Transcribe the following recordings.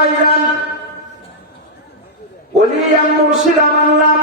ভাইজান, ওলিয়াম মুর্শিদা মানলাম,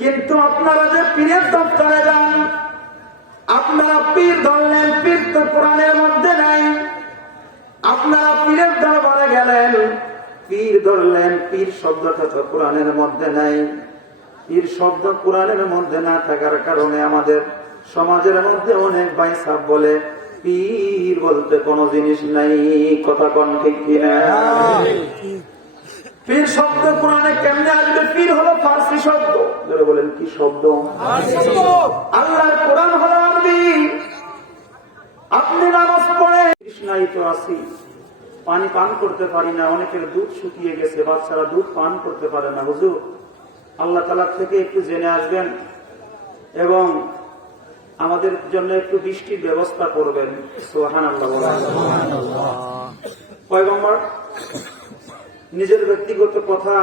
কিন্তু আপনারা যে পীরের দপ্তরে যান, আপনারা পীর ধরলেন, পীর তো কোরআনের মধ্যে নাই। আপনারা পীরের দরবারে গেলেন, পীর ধরলেন, পীর শব্দটা তো কোরআনের মধ্যে নাই। পীর শব্দ কোরআনের মধ্যে না থাকার কারণে আমাদের সমাজের মধ্যে অনেক ভাই সাহেব বলে পীর বলতে কোনো জিনিস নাই। কথা কোন ঠিক কিনা? পীর শব্দ কোরআনে কেমনে আসবে? পীর হলো ফার্সি শব্দ। বলেন কি শব্দ? আল্লাহর কোরআন হলো আরবি। আপনি নামাজ পড়ে তৃষ্ণায় তো আছি, পানি পান করতে পারি না, অনেকের দুধ শুকিয়ে গেছে, বাচ্চারা দুধ পান করতে পারে না। হুজুর, আল্লাহ তাআলা থেকে একটু জেনে আসবেন এবং আমাদের জন্য একটু বৃষ্টির ব্যবস্থা করবেন। সুবহানাল্লাহ। পয়গম্বর নিজের ব্যক্তিগত কথা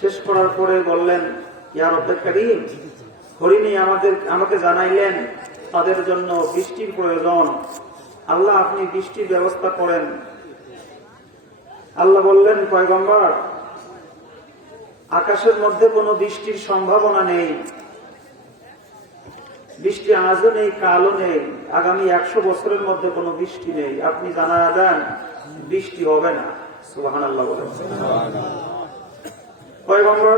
শেষ করার পরে বললেন, ইয়া রব্বে কারীম, হরিণী আমাকে জানাইলেন তাদের জন্য বৃষ্টির প্রয়োজন। আল্লাহ, আপনি বৃষ্টির ব্যবস্থা করেন। আল্লাহ বললেন, পয়গম্বর, আকাশের মধ্যে কোনো বৃষ্টির সম্ভাবনা নেই। বৃষ্টি আজও নেই, কালও নেই, আগামী 100 বছরের মধ্যে কোনো বৃষ্টি নেই। আপনি জানা দেন বৃষ্টি হবে না। সুবহানাল্লাহ বলেন। পয়গম্বর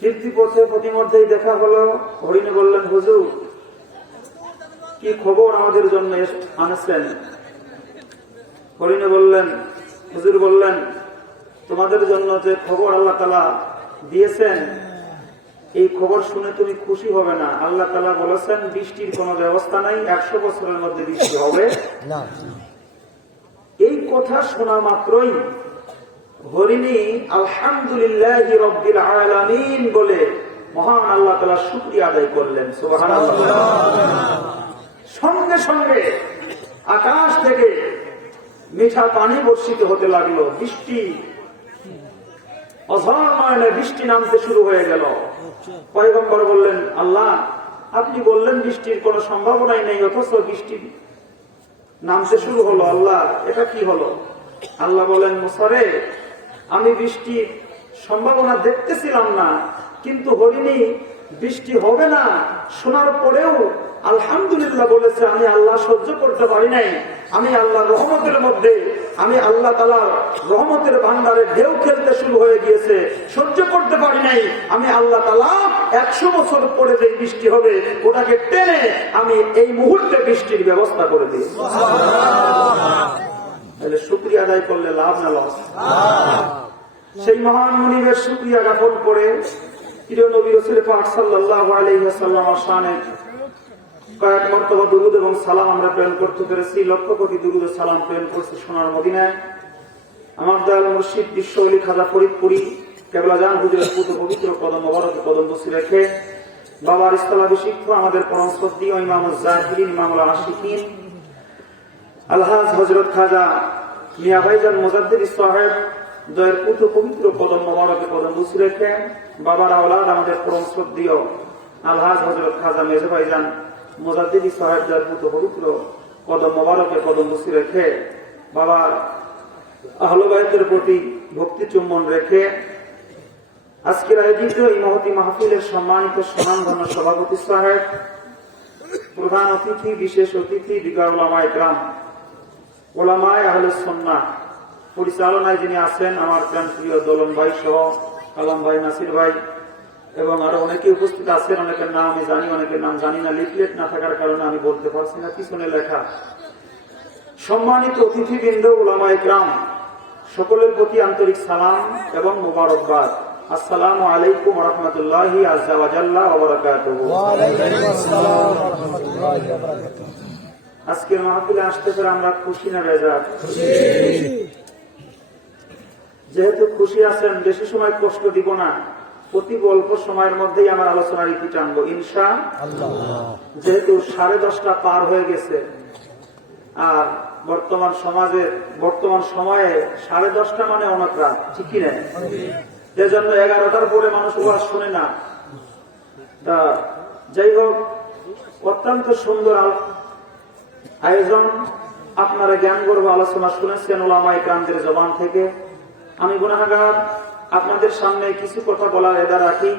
কীর্তিপথে প্রতিমধ্যেই দেখা হলো। হরিণী বললেন, হুজুর, কি খবর আমাদের জন্য আনছেন? হরিণী বললেন, হুজুর বললেন, তোমাদের জন্য যে খবর আল্লাহ তাআলা দিয়েছেন, এই খবর শুনে তুমি খুশি হবে না। আল্লাহ তাআলা বলেছেন বৃষ্টির কোনো ব্যবস্থা নাই, 100 বছরের মধ্যে বৃষ্টি হবে না। এই কথা শোনা মাত্রই হরিণী আলহামদুলিল্লাহি রাব্বিল আলামিন বলে মহান আল্লাহ তাআলার শুকরিয়া আদায় করলেন। সুবহানাল্লাহ। সঙ্গে সঙ্গে আকাশ থেকে মিঠা পানি বর্ষিত হতে লাগলো। বৃষ্টি অঝরময় বৃষ্টি নামতে শুরু হয়ে গেল। পয়গম্বর বললেন, আল্লাহ, আপনি বললেন বৃষ্টির কোনো সম্ভাবনাই নেই, অথচ বৃষ্টি নামতে শুরু হলো। আল্লাহ, এটা কি হলো? আল্লাহ বলেন, মুসারে, আমি বৃষ্টির সম্ভাবনা দেখতেছিলাম না, কিন্তু হরিণী বৃষ্টি হবে না শোনার পরেও আলহামদুলিল্লাহ বলেছে। আমি আল্লাহ সহ্য করতে পারি নাই। আমি আল্লাহ রহমতের মধ্যে, আমি আল্লাহ তাআলার রহমতের ভান্ডারে ঢেউ খেলতে শুরু হয়ে গিয়েছে, সহ্য করতে পারি নাই। আমি আল্লাহ তাআলা 100 বছর পরে যে বৃষ্টি হবে ওটাকে টেনে আমি এই মুহূর্তে বৃষ্টির ব্যবস্থা করে দিই। তাহলে শুকরিয়া আদায় করলে লাভ না লস? সেই মহান মুনিবের শুকরিয়া জ্ঞাপন করে প্রিয় নবী রাসূল পাক সাল্লাল্লাহু আলাইহি ওয়াসাল্লামের শানে কয়েক মর্তবা দুরূদ এবং সালাম আমরা প্রেরণ করতে পেরেছি। লক্ষ কোটি দুরূদ ও সালাম প্রেরণ করছি সোনার মদিনায়। আমার দয়াল মুর্শিদ বিশ্বলি খাজা ফরিদপুরি কেবলা জান হুজুরের পুত্র পবিত্র কদম মোবারক কদম বসি রেখে বাবার স্থলাভিষিক্ত আমাদের পরম শ্রদ্ধেয় ইমামুল জাহিরিন, ইমামুল আশিকিন আলহাজ হযরত খাজা মিয়া ভাইজান মুজাদ্দিদ সাহেব দয়ের পুত্র পবিত্র কদম মোবারকে কদম বসি রেখে বাবার আওলাদ আমাদের পরম শ্রদ্ধেয় আলহাজ হযরত খাজা মেজো ভাইজান মুজাদ্দিদ সাহেব দয়ের পুত্র পবিত্র কদম মোবারকে কদম বসি রেখে বাবার আহলে বাইতের প্রতি ভক্তি চুম্বন রেখে আজকের আয়োজিত এই মহতি মাহফিলের সম্মানিত সুনামধন্য সভাপতি সাহেব, প্রধান অতিথি, বিশেষ অতিথি, দিগর উলামায়ে কেরাম, উলামায়ে আহলে সুন্নাহ পরিচালনায় যিনি আছেন আমার প্রিয় দোলন ভাই সহ কালাম ভাই, নাসির ভাই এবং আরো অনেকে উপস্থিত আছেন। অনেকের নাম আমি জানি, অনেকের নাম জানি না, লিফলেট না থাকার কারণে আমি বলতে পারছি না, পিছনে লেখা। সম্মানিত অতিথিবৃন্দ, উলামায়ে কেরাম, সকলের প্রতি আন্তরিক সালাম এবং মোবারকবাদ। আসসালামু আলাইকুম ওয়া রাহমাতুল্লাহি আযজা ওয়া জাল্লা ওয়া বারাকাতুহু। ওয়া আলাইকুম আসসালাম ওয়া রাহমাতুল্লাহি ওয়া বারাকাতুহু। আজকের মাহফিলে আসতে পেরে আমরা খুশি না বেজার? খুশি। যেহেতু খুশি আছেন, বেশি সময় কষ্ট দিব না, অতি অল্প সময়ের মধ্যেই আমার আলোচনার ইতি টানবো ইনশাআল্লাহ। যেহেতু 10:30 পার হয়ে গেছে আর বর্তমান সময়ে 10:30 মানে অনেক রাত, ঠিক কি না? এজন্য 11টার পরে মানুষ ওয়াজ শুনে না। তা যাই হোক, অত্যন্ত সুন্দর আয়োজন। আপনারা জ্ঞান গর্ব আলোচনা শুনেছেন ওলামায়ে কেরামদের জবান থেকে। আমি গুনাহগার, আপনাদের সামনে কিছু কথা বলার এদা রাখি।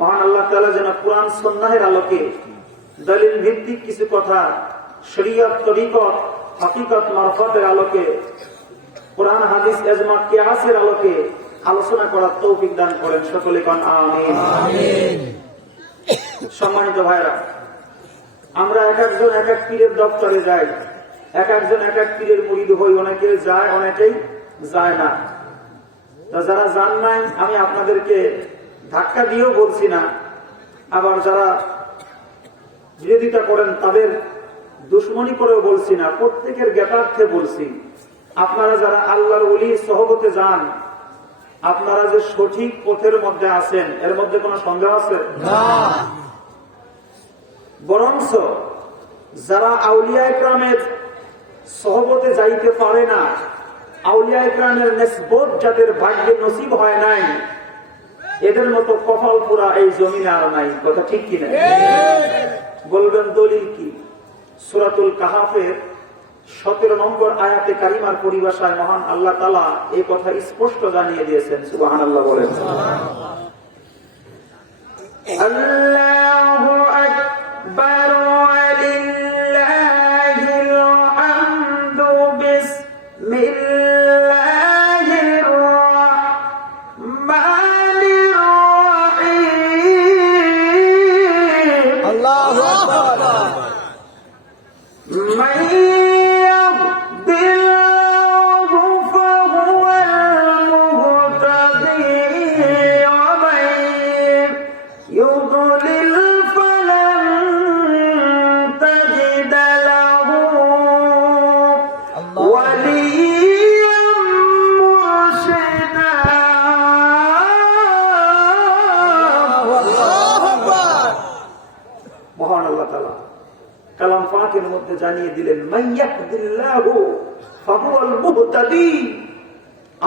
মহান আল্লাহ তাআলা যেন কুরআন সুন্নাহের আলোকে দলিল ভিত্তিক কিছু কথা, শরীয়ত, তরিকত, হাকিকত, মারফতের আলোকে, কোরআন হাদিস, ইজমা, কিয়াসের আলোকে আলোচনা করার তৌফিক দান করেন। সকলে কোন আমিন। সম্মানিত ভাইরা, আমরা এক একজন এক এক পীরের দপ্তরে যাই, এক একজন এক এক পীরের মুরিদ হই। অনেকে যায়, অনেকেই যায় না। যারা যান নাই, আমি আপনাদেরকে ধাক্কা দিয়েও বলছি না, আবার যারা বিরোধিতা করেন তাদের দুশ্মনী করেও বলছি না, প্রত্যেকের জ্ঞাতার্থে বলছি। আপনারা যারা আল্লাহর ওলির সহবতে যান, আপনারা যে সঠিক পথের মধ্যে আছেন, এর মধ্যে কোনো সন্দেহ আছে না। বরঞ্চ যারা আউলিয়া ইকরামের সহবতে যাইতে পারে না, আউলিয়া ইকরামের নিসবত যাদের ভাগ্যে নসিব হয় নাই, এদের মতো কপাল পুরা এই জমিনে আর নাই। কথা ঠিক কিনা? বলবেন দলিল কি? সূরাতুল কাহাফের 17 নম্বর আয়াতে কারিমার পরিভাষায় মহান আল্লাহ তাআলা এই কথা স্পষ্ট জানিয়ে দিয়েছেন। সুবহানাল্লাহ বলেন। আল্লাহু আকবার ওয়ালিল্লাহিল হামদু বিসমিল্লাহির রাহমানির রাহিম। আল্লাহু আকবার। কালাম পাকের মধ্যে জানিয়ে দিলেন, মাইয়াহদিল্লাহু ফাহুয়াল মুহতাদি।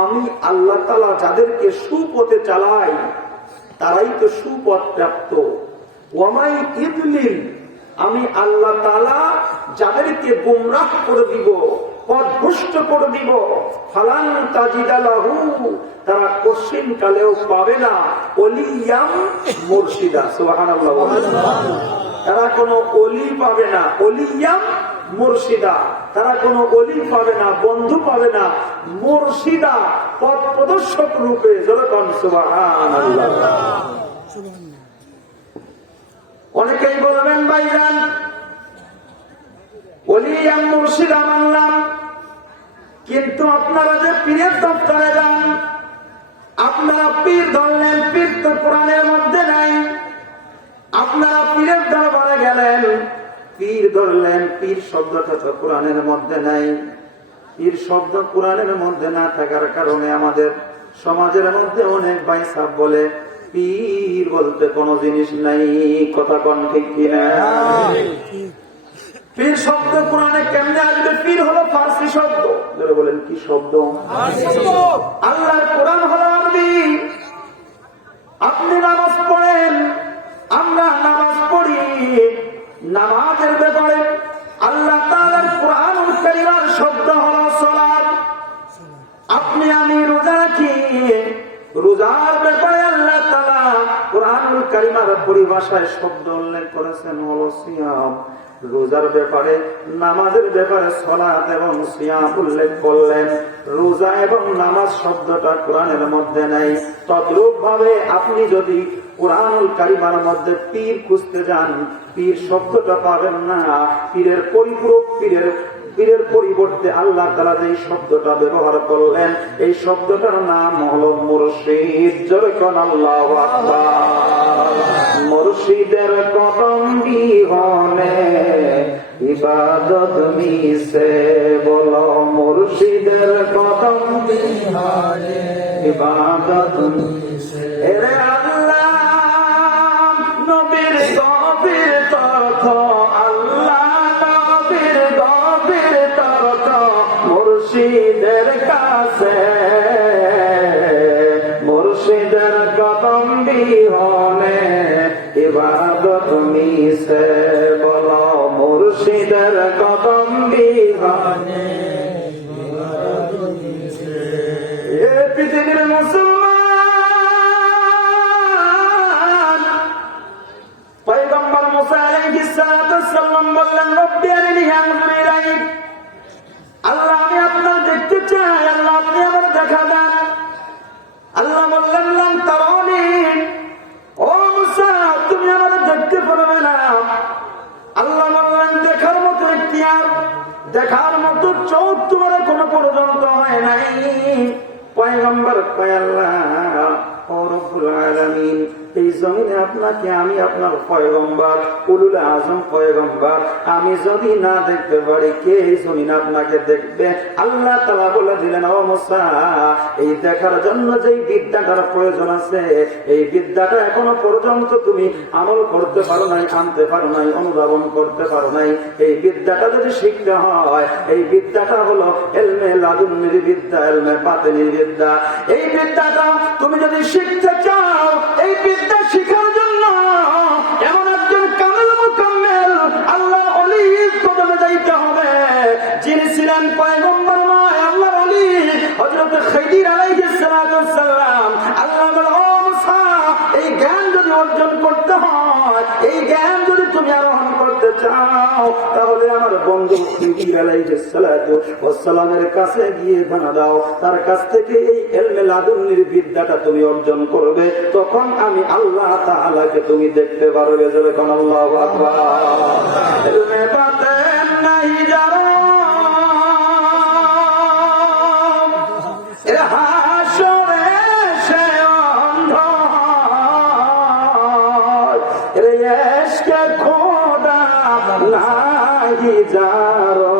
আমি আল্লাহ তাআলা যাদেরকে সুপথে চালাই তারাই তো সুপথ প্রাপ্ত। ওয়ামাই ইদলিল, আমি আল্লাহ তাআলা যাদেরকে গোমরাহ করে দিব, পথভ্রষ্ট করে দিব, ফালান তাজিদা লাহু, তারা কোশ্চিন কালেও পাবে না ওলিয়াম মুরশিদা। সুবহানাল্লাহ। তারা কোনো অলি পাবে না, ওলিয়াম মুর্শিদা, তারা কোনো অলি পাবে না, বন্ধু পাবে না, মুর্শিদা, পথ প্রদর্শক রূপে। যখন সুবহানাল্লাহ। অনেকেই বলবেন ভাইজান ওলিয়াম মুর্শিদা মানলাম, কিন্তু আপনারা যে পীরের দপ্তরে যান, আপনারা পীর ধরলেন, পীর তো কোরআনের মধ্যে নাই। আপনারা পীরের দরবারে গেলেন, পীর ধরলেন, পীর শব্দটা তো কোরআনের মধ্যে নাই। পীর শব্দ কোরআনের মধ্যে না থাকার কারণে আমাদের সমাজের মধ্যে অনেক ভাই সাহেব বলে পীর বলতে কোনো জিনিস নাই। কথা কোন ঠিক কিনা? পীর শব্দ কোরআনে কেমনে আসবে? পীর হলো ফার্সি শব্দ। বলেন কি শব্দ? আল্লাহর কোরআন হলো আরবি। আপনি নামাজ পড়েন, আমরা নামাজ পড়ি, নামাজের ব্যাপারে আল্লাহ তাআলার কোরআনুল কারীমের শব্দ হলো সালাত। আপনি আমি রোজা রাখি, রোজার ব্যাপারে আল্লাহ তাআলা কোরআনুল কারীমের পরিভাষায় শব্দ উল্লেখ করেছেন হলো সিয়াম। রোজার ব্যাপারে, নামাজের ব্যাপারে সালাত এবং সিয়াম উল্লেখ করলেন। রোজা এবং নামাজ শব্দটা কোরআনের মধ্যে নাই। তদ্রূপ ভাবে আপনি যদি কোরআনুল কারীমের মধ্যে পীর খুঁজতে যান, পীর শব্দটা পাবেন না। পীরের পরিপূরক, পীরের পরিবর্তে আল্লাহ তাআলা যে শব্দটা ব্যবহার করলেন, এই শব্দটার নাম হলো মুর্শিদ। জোরে কোন আল্লাহু আকবার। মুর্শিদের কদম বিহনে ইবাদত মিছে, বলো মুর্শিদের কদম বিহনে ইবাদত মিছে। এরে আল্লাহ নবীর গভীর তথ্য, আল্লাহ নবীর গভীর তথ্য মুর্শিদের কাছে, মুর্শিদের কদম বিহনে ইবাদত মিছে, বলো মুর্শিদের কদম বিহনে দেখার মতো চোখ তোমার কোনো পর্যন্ত হয় নাই। পয়গম্বর কয় আল্লাহ ও রব্বুল আলামিন, এই জমিনে আপনাকে আমি আপনার পয়গম্বর, উলুল আজম পয়গম্বর, আমি যদি না দেখতে পারি কে এই জমিনে আপনাকে দেখবে? আল্লাহ তাআলা বলে দিলেন, ও মুসা, এই দেখার জন্য যেই বিদ্যাটার প্রয়োজন আছে, এই বিদ্যাটা এখনো পর্যন্ত তুমি আমল করতে পারো নাই, আনতে পারো নাই, অনুধাবন করতে পারো নাই। এই বিদ্যাটা যদি শিখতে হয়, এই বিদ্যাটা হলো ইলমে লাদুন্নির বিদ্যা, ইলমে বাতিনির বিদ্যা। এই বিদ্যাটা তুমি যদি শিখতে চাও, এই বিদ্যা শিখার জন্য এমন একজন কামেল মুকাম্মেল আল্লাহর ওলির কদমে যাইতে হবে, যিনি ছিলেন পয়গম্বর নয়, আল্লাহর ওলি হযরত খিদির আলাইহিস সালাম। আল্লাহ বলে, ও মুসা, এই জ্ঞান যদি অর্জন করতে হয়, এই জ্ঞান যদি তুমি আরোহণ করতে চাও, তাহলে আমার বন্ধু খিদির আলাইহিস সালামের কাছে গিয়ে জানা দাও, তার কাছ থেকে এই ইলমে লাদুন্নির বিদ্যাটা তুমি অর্জন করবে, তখন আমি আল্লাহ তাআলাকে তুমি দেখতে পারবে। যখন আল্লাহু আকবার। ইলমে বাতেন নাই জানো, এ হাসরে সে অন্ধ, এ ইশকে খোদা নাই জানো,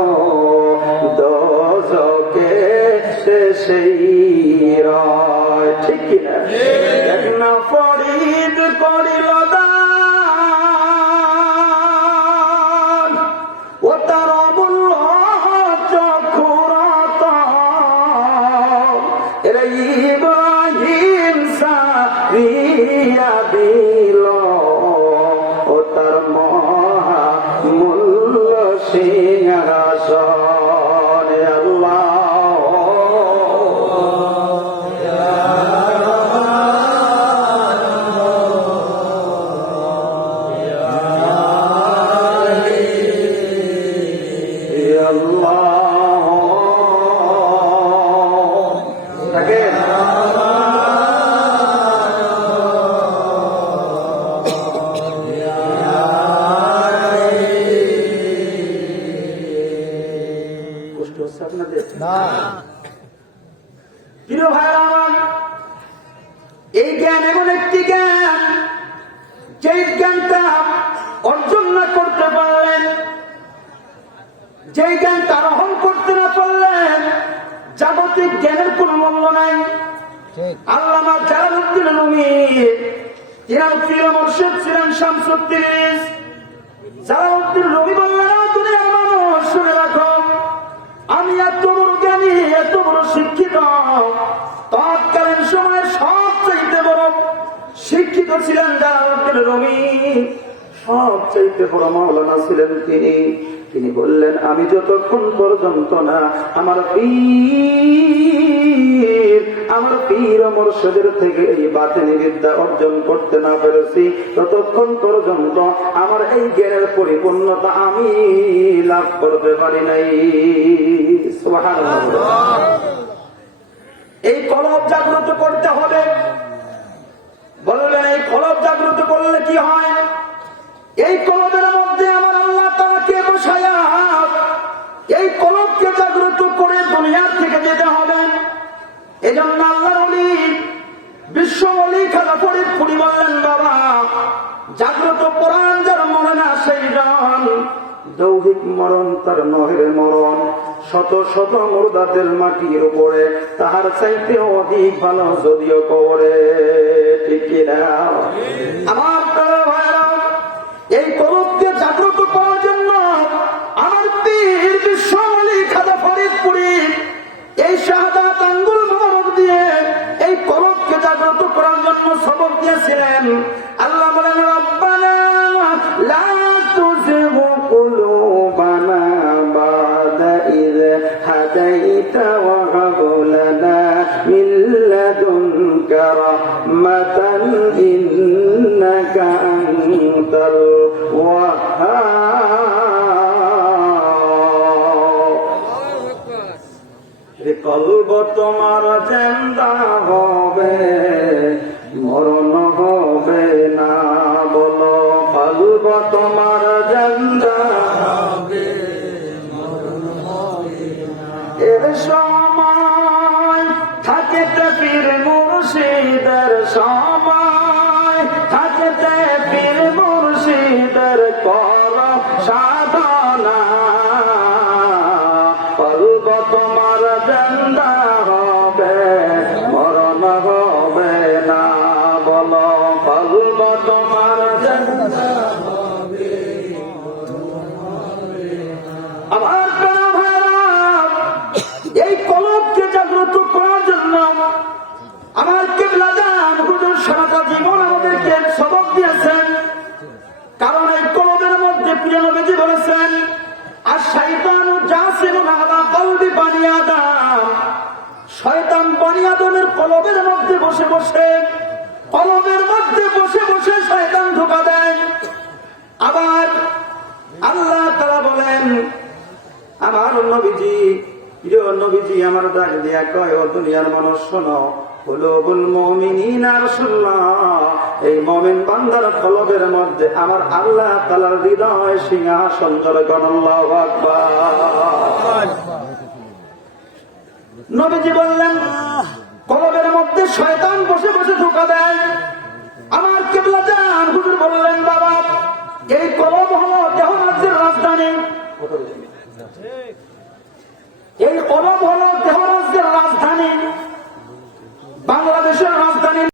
দোজকে সেই রয়। ঠিক কিনা? না ফরিদ করিল দান, ও তার অমূল্য চক্ষুরত, এর ইব্রাহিম সারিয়া দিল, ও তার মহামূল্য সিংহাসন। আল্লাহ এই জ্ঞান এমন একটি জ্ঞান, যে জ্ঞানটা অর্জন না করতে পারলেন, যে জ্ঞানটা আরোহণ করতে না পারলেন, জাগতিক জ্ঞানের কোন মূল্য নাই। আল্লামা জালালউদ্দিন রুমি, ইনার প্রিয় মুর্শিদ ছিলেন শামসুদ্দিন। জালালউদ্দিন রুমি বললেন, দুনিয়ার মানুষ শুনে রাখো, আমি এত বড় জ্ঞানী, এত বড় শিক্ষিত, তৎকালীন সময়ের সবচাইতে বড় শিক্ষিত ছিলেন জালালউদ্দিন রুমি, সবচাইতে বড় মাওলানা ছিলেন তিনি। তিনি বললেন, আমি যতক্ষণ পর্যন্ত না আমার পীর মুর্শিদের থেকে এই বাতিনি বিদ্যা অর্জন করতে না পেরেছি, ততক্ষণ পর্যন্ত আমার এই জ্ঞানের পরিপূর্ণতা আমি লাভ করতে পারি নাই। সুবহানাল্লাহ। এই কলব জাগ্রত করতে হবে। বললেন, এই কলব জাগ্রত করলে কি হয়? এই কলবের মধ্যে আমার আল্লাহ তাআলাকে বসায়া এই কলবকে জাগ্রত করে দুনিয়ার থেকে যেতে হবে। এজন্য আল্লাহর ওলি, বিশ্ব ওলি খাজা ফরিদপুরি বললেন, বাবা, জাগ্রত কোরআন যার মনে না সেই জন, দৌহিক মরণ তার নহের মরণ, শত শত মুর্দাদের মাটির উপরে তাহার চাইতে অধিক ভালো যদিও কবরে। ঠিক কিনা? আমার ভাইরা, এই কলবকে জাগ্রত করার জন্য আমার পীর বিশ্ব ওলি খাজা ফরিদপুরি এই শাহাদাত আঙ্গুল মোবারক দিয়ে এই কলবকে জাগ্রত করার জন্য সবক দিয়েছিলেন। আল্লাহ বলেন, রব্বানা লা তুযিগ কুলুবানা বাদা ইয হাদাইতা ওয়া হাব লানা মিন লাদুনকা রাহমাতান ইন্নাকা আনতাল ওয়াহ্হাব। কলব তোমার জিন্দা হবে, মরণ হবে না। বলো, কলব তোমার জিন্দা হবে, মরণ পীরের সময় থাকিতে পীর মুর্শিদের সময় থাকিতে পীর মুর্শিদের কর সাধনা পর্ব তোমার জিন্দা হবে মরণ হবে না বলো পর্ব তোমার জিন্দা হবে আমার এই কলবকে জাগ্রত করার জন্য আমার কিবলা জান হুজুর সারাটা জীবন আমাদেরকে সবক দিয়েছেন। কারণ এই কলবের মধ্যে প্রিয় নবীজি বলেছেন আর শয়তান জাসিমুন আলা কলবি বানি আদম, শয়তান বানি আদমের কলবের মধ্যে বসে বসে শয়তান ধোঁকা দেয়। আবার আল্লাহ তাআলা বলেন আমার নবীজি নবীজি আমার ডাক দিয়া কয় ও দুনিয়ার মানুষ শোনো কুলুবুল মুমিনিনা রাসূলুল্লাহ, এই মুমিন বান্দার কলবের মধ্যে আমার আল্লাহ তাআলার হৃদয় সিংহাসন জড়ান। আল্লাহু আকবার। নবীজি বললেন কলবের মধ্যে শয়তান বসে বসে ধোঁকা দেয়। আমার কিবলা জান হুজুর বললেন বাবা এই কলব হলো দেহরাজ্যের রাজধানী, এই কলব হলো দেহরাজ্যের রাজধানী, বাংলাদেশের